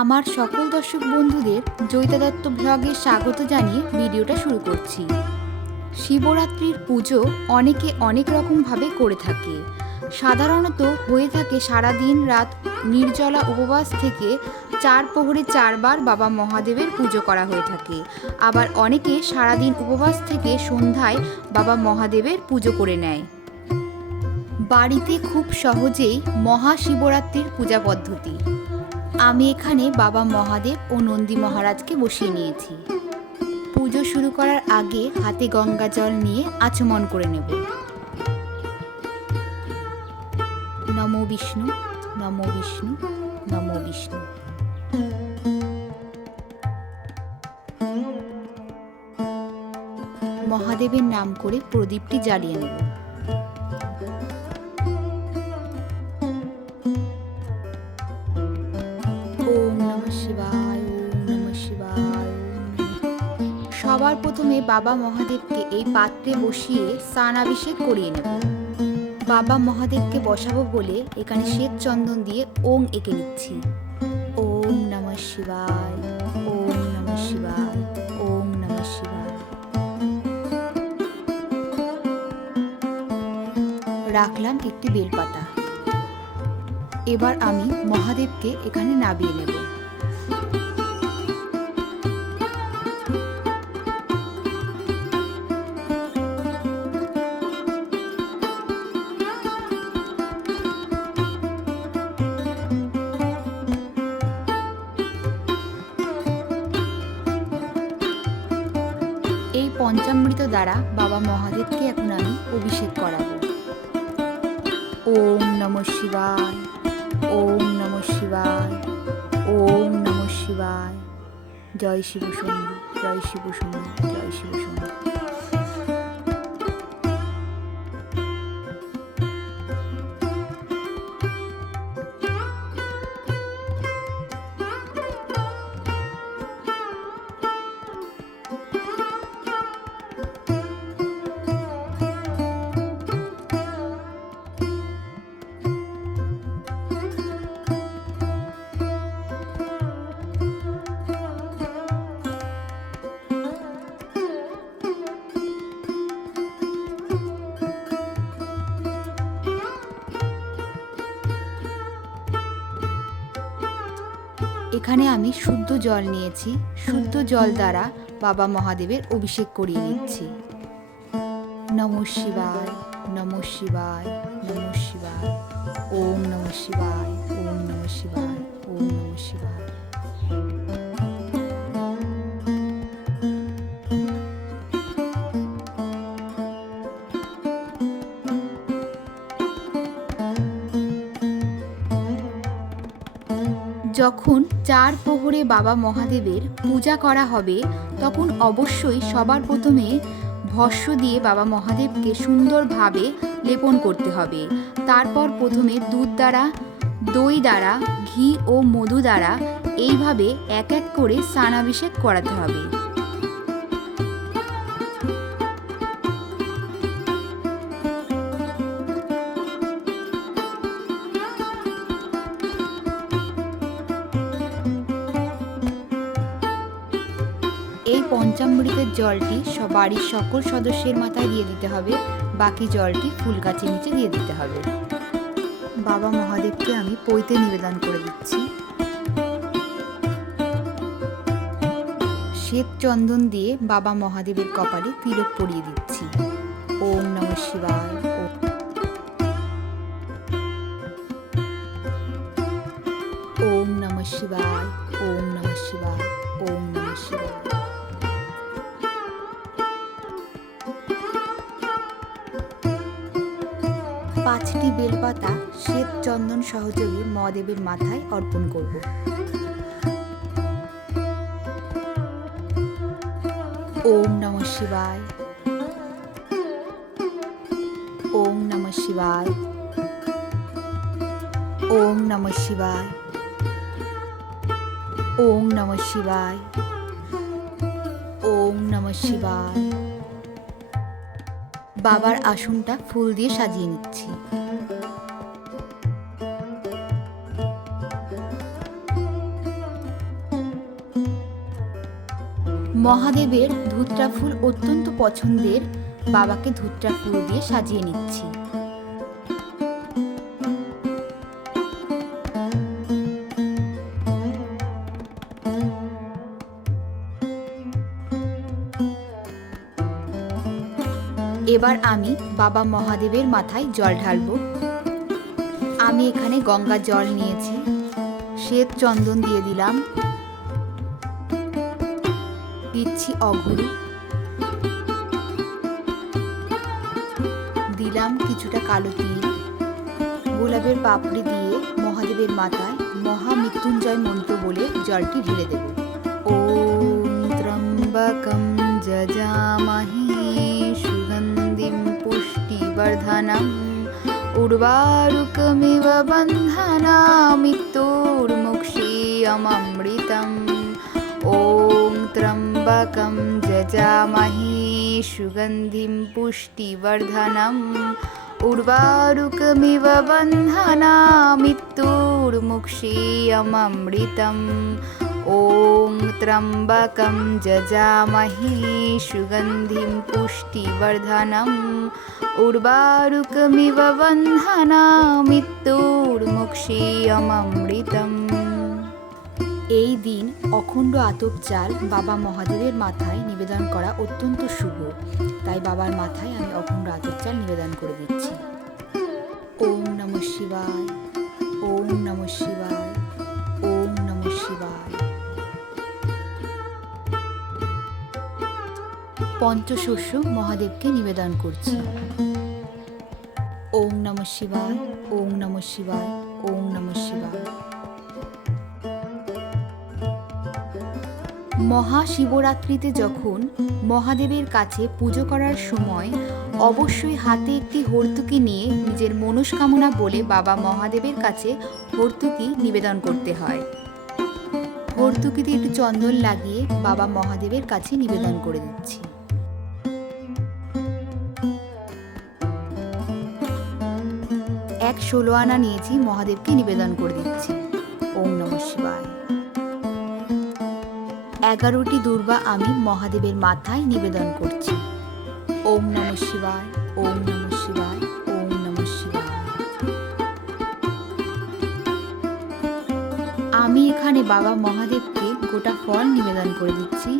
আমার সকল দর্শক বন্ধুদের জয়িতা দত্ত ব্লগে স্বাগত জানিয়ে ভিডিওটা শুরু করছি। শিবরাত্রির পুজো অনেকে অনেক রকমভাবে করে থাকে। সাধারণত হয়ে থাকে সারাদিন রাত নির্জলা উপবাস থেকে চার প্রহরে চারবার বাবা মহাদেবের পুজো করা হয়ে থাকে। আবার অনেকে সারাদিন উপবাস থেকে সন্ধ্যায় বাবা মহাদেবের পুজো করে নেয়। বাড়িতে খুব সহজেই মহাশিবরাত্রির পূজা পদ্ধতি আমি এখানে বাবা মহাদেব ও নন্দী মহারাজকে বসিয়ে নিয়েছি। পুজো শুরু করার আগে হাতে গঙ্গা জল নিয়ে আচমন করে নেব। নমো বিষ্ণু নমো বিষ্ণু নমো বিষ্ণু। মহাদেবের নাম করে প্রদীপটি জ্বালিয়ে নেব। শিবায়, নমঃ শিবায়। সবার প্রথমে বাবা মহাদেবকে এই পাত্রে বসিয়ে স্নানাভিষেক করিয়ে নেব। বাবা মহাদেবকে বসাবো বলে এখানে শ্বেত চন্দন দিয়ে ওং এঁকে নিচ্ছি। ওম নমঃ শিবায় ওম নমঃ শিবায় ওম নমঃ শিবায়। রাখলাম একটি বেলপাতা। এবার আমি মহাদেবকে এখানে নাবিয়ে নেব। পঞ্চামৃত দ্বারা বাবা মহাদেবকে এখন আমি অভিষেক করাব। ওম নম শিবায়, ওম নম শিবায়, ওম নম শিবায়। জয় শিব শম্ভু জয় শিব শম্ভু জয় শিব এখানে আমি শুদ্ধ জল নিয়েছি, শুদ্ধ জল দ্বারা বাবা মহাদেবের অভিষেক করিয়ে নিচ্ছি। নম শিবায় নম শিবায় নম শিবায়, ওম নম শিবায়, ওম নম শিবায়, ওম নম শিবায়। যখন চার প্রহরে বাবা মহাদেবের পূজা করা হবে, তখন অবশ্যই সবার প্রথমে ভস্য দিয়ে বাবা মহাদেবকে সুন্দরভাবে লেপন করতে হবে। তারপর প্রথমে দুধ দ্বারা, দই দ্বারা, ঘি ও মধু দ্বারা এইভাবে এক এক করে স্নানাভিষেক করাতে হবে। পঞ্চামৃতের জলটি বাড়ির সকল সদস্যের মাথায় দিয়ে দিতে হবে। বাকি জলটি ফুল গাছের নিচে দিয়ে দিতে হবে। বাবা মহাদেবকে আমি পৈতে নিবেদন করে দিচ্ছি। শ্বেত চন্দন দিয়ে বাবা মহাদেবের কপালে তিলক পরিয়ে দিচ্ছি। ওম নম শিবায়। ওম নম শিবায়। ওম নম শিবায়। ওম নম শিবায়। পাঁচটি বেলপাতা শ্বেত চন্দন সহযোগে মহাদেবের মাথায় অর্পণ করব। ওম নম শিবায়। ওম নম শিবায়। ওম নম শিবায়। ওম নম শিবায়। ওম নম শিবায়। বাবার আসনটা ফুল দিয়ে সাজিয়ে নিচ্ছি। মহাদেবের ধুত্রা ফুল অত্যন্ত পছন্দের বাবাকে ধুত্রা ফুল দিয়ে সাজিয়ে নিচ্ছি। এবার আমি বাবা মহাদেবের মাথায় জল ঢালবো। আমি এখানে গঙ্গা জল নিয়েছি। শ্বেত চন্দন দিয়ে দিলাম। দিচ্ছি অঘুরু। দিলাম কিছুটা কালো তিল। গোলাপের পাপড়ি দিয়ে মহাদেবের মাথায় মহামৃত্যুঞ্জয় মন্ত্র বলে জলটি ঢেলে দেব। ও ত্রম্বকম যজামহে वर्धनम् উর্বারুকমিব বন্ধনা মৃত্যুর্মুক্ষীয়মৃতম ॐ त्र्यम्बकं जजामहे सुगन्धिं पुष्टिवर्धनम् उर्वारुकमिव बन्धना ॐ त्र्यम्बकं जजामहे सुगन्धिं पुष्टिवर्धनम् उर्वारुकमिव बन्धनामित्तुर्मुक्षीयममृतम् এই দিন অখণ্ড আতপ চাল বাবা মহাদেবের মাথায় নিবেদন করা অত্যন্ত শুভ তাই বাবার মাথায় আমি অখণ্ড আতপ চাল নিবেদন করে দিচ্ছি ওম নম শিবায় ওম নম শিবায় ওম নম শিবায় পঞ্চশস্য মহাদেবকে নিবেদন করছি। ওম নম শিবায়, ওম নম শিবায়, ওম নম শিবায়। মহাশিবরাত্রিতে যখন মহাদেবের কাছে পুজো করার সময় অবশ্যই হাতে একটি হর্তুকি নিয়ে নিজের মনস্কামনা বলে বাবা মহাদেবের কাছে হর্তুকি নিবেদন করতে হয়। হর্তুকিতে একটু চন্দন লাগিয়ে বাবা মহাদেবের কাছে নিবেদন করে দিচ্ছি। ষোলো আনা নিয়েছি, মহাদেবকে নিবেদন করে দিচ্ছি। ওম নম শিবায়। এগারোটি দুর্বা আমি মহাদেবের মাথায় নিবেদন করছি। ওম নম শিবায়, ওম নম শিবায়, ওম নম শিবায়। আমি এখানে বাবা মহাদেবকে গোটা ফল নিবেদন করে দিচ্ছি।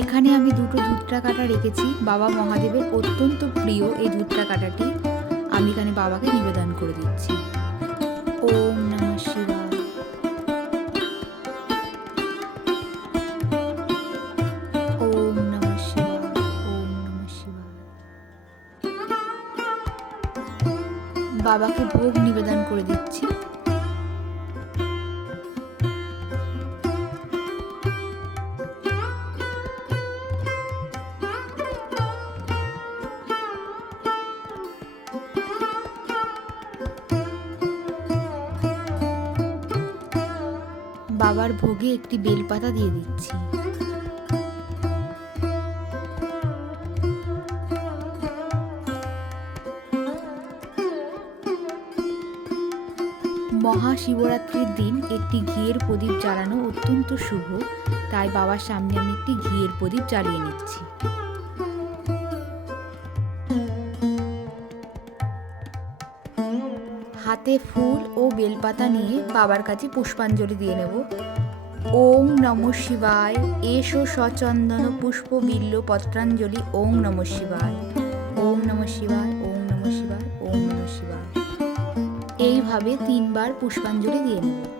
এখানে আমি দুটো ধুতরা কাটা রেখেছি। বাবা মহাদেবের অত্যন্ত প্রিয় এই ধুতরা কাটাটি। আমি এখানে বাবাকে নিবেদন করে দিচ্ছি। ওম নম শিবায়। বাবাকে ভোগ নিবেদন করে দিচ্ছি। বাবার ভোগে একটি বেলপাতা দিয়ে দিচ্ছি। মহাশিবরাত্রির দিন একটি ঘিয়ের প্রদীপ জ্বালানো অত্যন্ত শুভ, তাই বাবার সামনে আমি একটি ঘিয়ের প্রদীপ জ্বালিয়ে নিচ্ছি। হাতে ফুল ও বেলপাতা নিয়ে বাবার কাছে পুষ্পাঞ্জলি দিয়ে নেব। ওম নম শিবায়। এসো সচন্দন পুষ্প বিল্ল পত্রাঞ্জলি। ওম নম শিবায়। ওম নম শিবায়। ওম নম শিবায়। ওম নম শিবায়। এইভাবে তিনবার পুষ্পাঞ্জলি দিয়ে নেব।